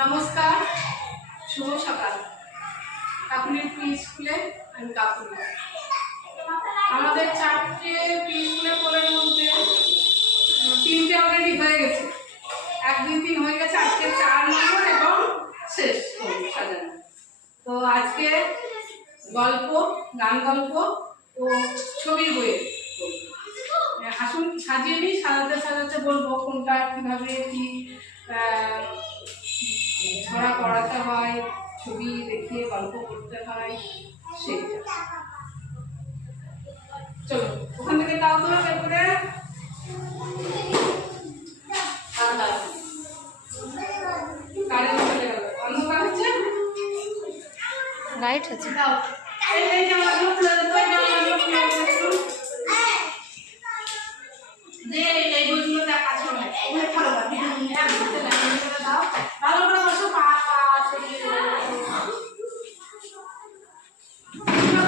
নমস্কার, শুভ সকাল। কাকুলির প্রি স্কুলে আমি কাকুলি। আমাদের 4টে প্রি স্কুলের কোলের মধ্যে 3টে অলরেডি হয়ে গেছে, 1, 2, 3 হয়ে গেছে। আজকে 4 নম্বর এবং শেষ সাজানো। তো আজকে গল্প, গান গল্প ও ছবির বইয়ে আসুন সাজিয়ে নিই। সাজাতে সাজাতে বলবো কোনটা কীভাবে কি ছড়া পড়াতে হয়, ছবি দেখিয়ে গল্প করতে হয়, সেইটা। চলো ওখান থেকে দাও তো এরপরে কারেন্ট চলে গেল, অন্ধকার হচ্ছে, লাইট আছে। দাও এই জামাগুলো খুলে দাও, এই জামাগুলো খুলে দাও যে এই বইগুলো দেখা চলে ওই ভালো লাগে। হ্যাঁ বুঝতে লাগে, দাও ভালো করে বসো। পা পা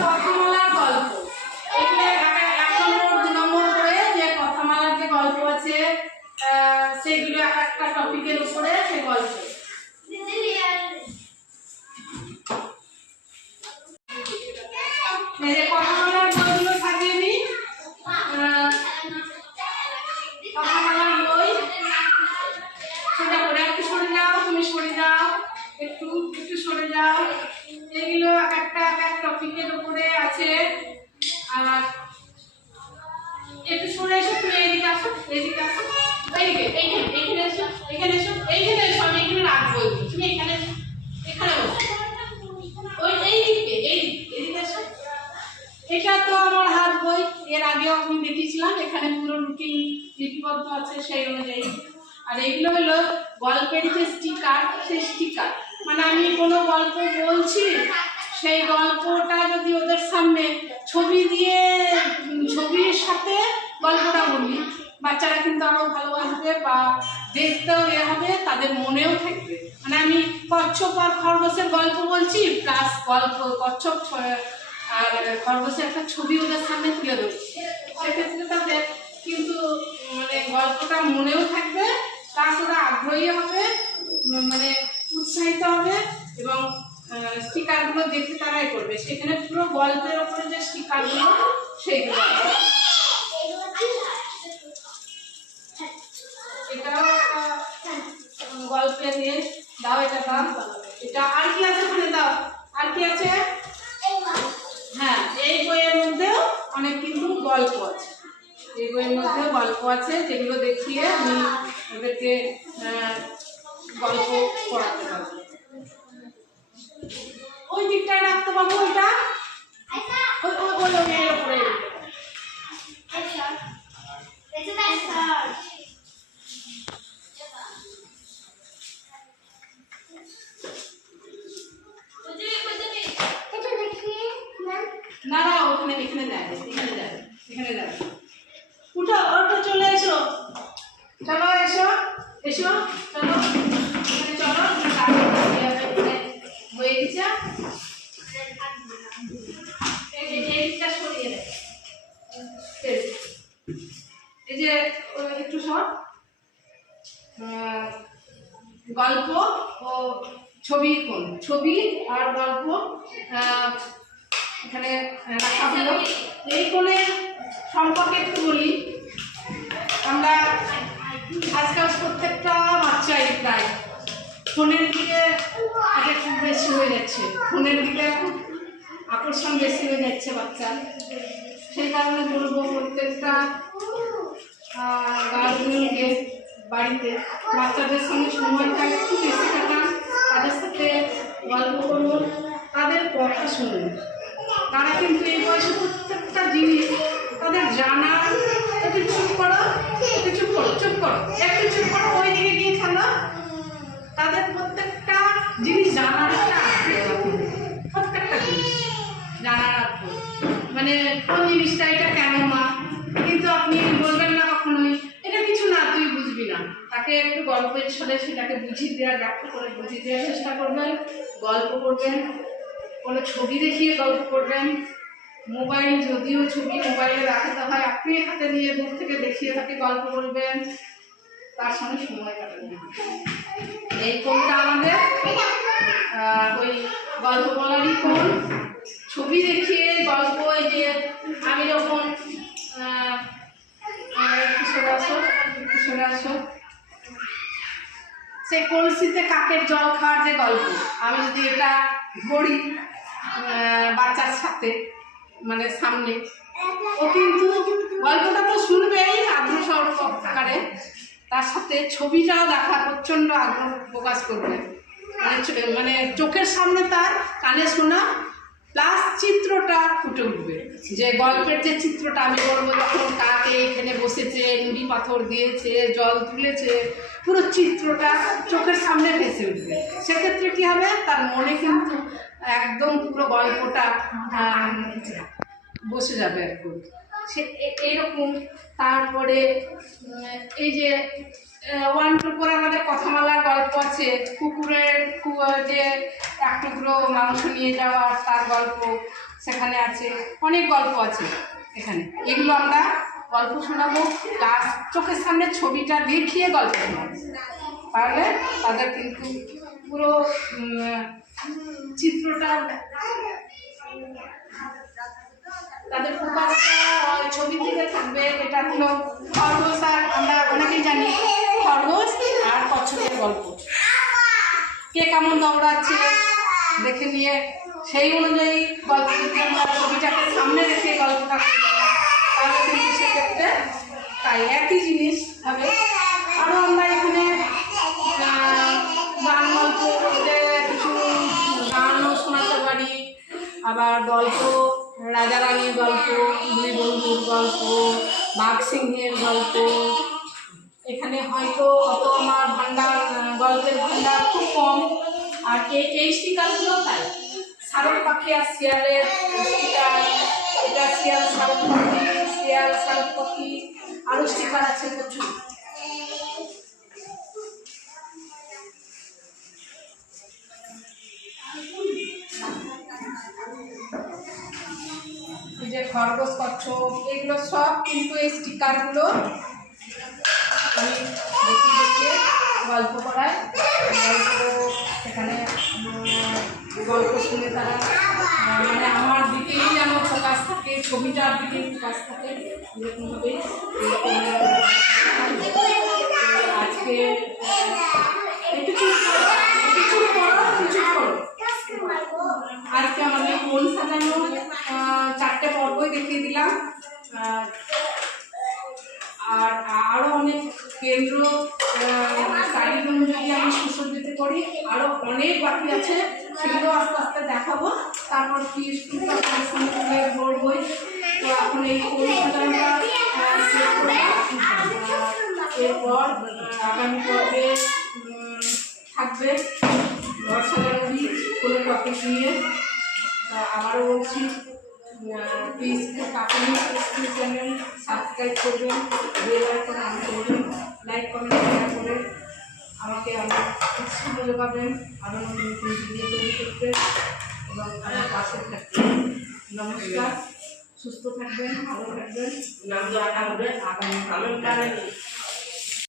কথামালার গল্প, এগুলো 1 নম্বর 2 নম্বর করে যে কথামালার যে গল্প আছে সেগুলো একটা টপিকের উপরে সে গল্প। কথামালার বইগুলো সাজিয়ে নিই। কথামালার বই সোজা করে একটু সরে যাও, তুমি সরে যাও, একটু একটু সরে যাও। এগুলো একটা টপিকের উপরে আছে। আর একটু সরে এসো, তুমি এইদিকে আসো, এইদিকে আসো, এইদিকে এইখানে এসো, এখানে এসো, এইখানে এসো। আমি এখানে রাখবো, তুমি এখানে এখানে বসো, ওই এইদিকে এইদিকে এসো। এটা তো আমার হাত বই, এর আগেও আমি দেখিয়েছিলাম, এখানে পুরো রুটিন লিপিবদ্ধ আছে সেই অনুযায়ী। আর এইগুলো হলো গল্পের যে স্টিকার, সেই স্টিকার মানে আমি কোনো গল্প বলছি, সেই গল্পটা যদি ওদের সামনে ছবি দিয়ে ছবির সাথে গল্পটা বলি, বাচ্চারা কিন্তু আরো ভালোবাসবে বা দেখতেও হবে, তাদের মনেও থাকবে। মানে আমি কচ্ছপ আর খরগোশের গল্প বলছি, প্লাস গল্প কচ্ছপ আর খরগোশের একটা ছবি ওদের সামনে তুলে ধরছি, সেক্ষেত্রে তাদের কিন্তু মানে গল্পটা মনেও থাকবে, প্লাস ওরা আগ্রহী হবে, মানে উৎসাহিত হবে এবং স্টিকারগুলো দেখে তারাই করবে। সেখানে পুরো গল্পের ওপরে যে স্টিকারগুলো সেইগুলো এটাও গল্পে নিয়ে দাও, এটা দাও, এটা আর কি আছে ওখানে দাও, আর কি আছে? হ্যাঁ, এই বইয়ের মধ্যেও অনেক কিন্তু গল্প আছে, এই বইয়ের মধ্যেও গল্প আছে যেগুলো দেখিয়ে আমি ওদেরকে গল্প পড়াতে পারবো। ওই দিকটায় রাখতে পারবো, ওইটা ওই এর উপরে না না, ওখানে এখানে যায়, এখানে যায়, এখানে যায়। উঠো ওঠো, চলে এসো, চলো এসো এসো, চলো এখানে চলো। হয়ে গেছে, এইটা সরিয়ে দেয়, এই যে একটু সর। গল্প ও ছবির কোণ, ছবি আর গল্প এখানে রাখা হলো। এই কোণের সম্পর্কে একটু বলি। আমরা আজকাল প্রত্যেকটা বাচ্চাই প্রায় ফোনের দিকে আগে খুব বেশি হয়ে যাচ্ছে, ফোনের দিকে খুব আকর্ষণ বেশি হয়ে যাচ্ছে বাচ্চার। সেই কারণে বলবো প্রত্যেকটা গার্জিয়ানকে বাড়িতে বাচ্চাদের সঙ্গে সময়টা একটু বেশি কাটান, তাদের সাথে গল্প করুন, তাদের কথা শুনুন। তারা কিন্তু এই বয়সে প্রত্যেকটা জিনিস তাদের জানা। একটু চুপ করো, একটু চুপ করো, চুপ করো, একটু চুপ করো, ওই দিকে গিয়ে খেলো। তাদের প্রত্যেকটা জিনিস জানার একটা আগ্রহ, প্রত্যেকটা জিনিস জানার আগ্রহ। মানে কোন জিনিসটা, এটা কেন মা, কিন্তু আপনি বলবেন না কখনোই এটা কিছু না, তুই বুঝবি না। তাকে একটু গল্পের ছলে সেটাকে বুঝিয়ে দেওয়ার, ব্যাখ্যা করে বুঝিয়ে দেওয়ার চেষ্টা করবেন। গল্প করবেন, কোনো ছবি দেখিয়ে গল্প করবেন। মোবাইল, যদিও ছবি মোবাইলে রাখাতে হয়, আপনি হাতে নিয়ে দূর থেকে দেখিয়ে তাকে গল্প করবেন, তার সঙ্গে সময় কাটাবেন। এই কোণটা আমাদের গল্প বলারই কোন ছবি দেখিয়ে গল্প, এই যে আমি যখন সরে আসো সেই কলসিতে কাকের জল খাওয়ার যে গল্প, আমি যদি এটা ধরি বাচ্চার সাথে মানে সামনে, ও কিন্তু গল্পটা তো শুনবেই আগ্রহ সহকারে, তার সাথে ছবিটাও দেখার প্রচণ্ড আগ্রহ প্রকাশ করবে। মানে চোখের সামনে তার কানে শোনা প্লাস চিত্রটা ফুটে উঠবে, যে গল্পের যে চিত্রটা আমি বলবো যখন কাকে এখানে বসেছে, নুড়ি পাথর দিয়েছে, জল তুলেছে, পুরো চিত্রটা চোখের সামনে ভেসে উঠবে। সেক্ষেত্রে কী হবে, তার মনে কিন্তু একদম পুরো গল্পটা বসে যাবে একদম সে এইরকম। তারপরে এই যে 1 2 করে আমাদের কথামালার গল্প আছে, কুকুরের যে এক টুকরো মাংস নিয়ে যাওয়া তার গল্প সেখানে আছে, অনেক গল্প আছে এখানে। এগুলো আমরা গল্প শোনাবো, প্লাস চোখের সামনে ছবিটা দেখিয়ে গল্প শোনাবো, তাহলে তাদের কিন্তু পুরো চিত্রটা, তাদের ফোকাসটা ছবির দিকে থাকবে। এটা হলো খরগোশ, আর আমরা অনেকেই জানি খরগোশ আর কচ্ছপের গল্প, কে কেমন দৌড়াচ্ছে দেখে নিয়ে সেই অনুযায়ী গল্প যদি আমরা ছবিটাকে সামনে রেখে গল্পটা তাহলে কিন্তু সেক্ষেত্রে তাই একই জিনিস হবে। আরও আমরা এখানে গান গল্প বলতে কিছু গানও শোনাতে পারি, আবার গল্প রাজা রানীর গল্প, দুই বন্ধুর গল্প, বাঘ সিংহের গল্প। এখানে হয়তো অত আমার ভান্ডার গল্পের ভান্ডার খুব কম, আর এই স্টিকারগুলো তাই শারক পাখি আর শিয়ালের স্টিকার, এটা শিয়াল শারক পাখি, শিয়াল শারক পাখি, আরও স্টিকার আছে প্রচুর। যে খরগোশ কচ্ছপ এগুলো সব কিন্তু এই স্টিকারগুলো আমি দেখিয়ে দেখিয়ে গল্প করাই, গল্প সেখানে গল্প শুনে তারা মানে আমার দিকেই যেন ফোকাস থাকে, ছবিটার দিকেই ফোকাস থাকে, এরকমভাবেই আজকে কিছু আজকে আমাদের মন সাজানো 4টে পর্বই দেখিয়ে দিলাম, আর আরও অনেক কেন্দ্র তারিখ অনুযায়ী আমি সুসজ্জিত করি, আরও অনেক বাকি আছে, সেগুলো আস্তে আস্তে দেখাবো। তারপর কি স্কুলটা বই, তো এখন এই অনুষ্ঠানটা এরপর আগামী পর্বে থাকবে বর্ষাগারী কোনো টপিক নিয়ে। আবারও বলছি, প্লিজ কাকুনি স্কুল চ্যানেল সাবস্ক্রাইব করবেন, বেল আইকন অন করবেন, লাইক কমেন্ট শেয়ার করে আমাকে অনেক উৎসাহ যোগাবেন আরও নতুন নতুন ভিডিও তৈরি করতে এবং আমার পাশে থাকবেন। নমস্কার, সুস্থ থাকবেন, ভালো থাকবেন, আগামী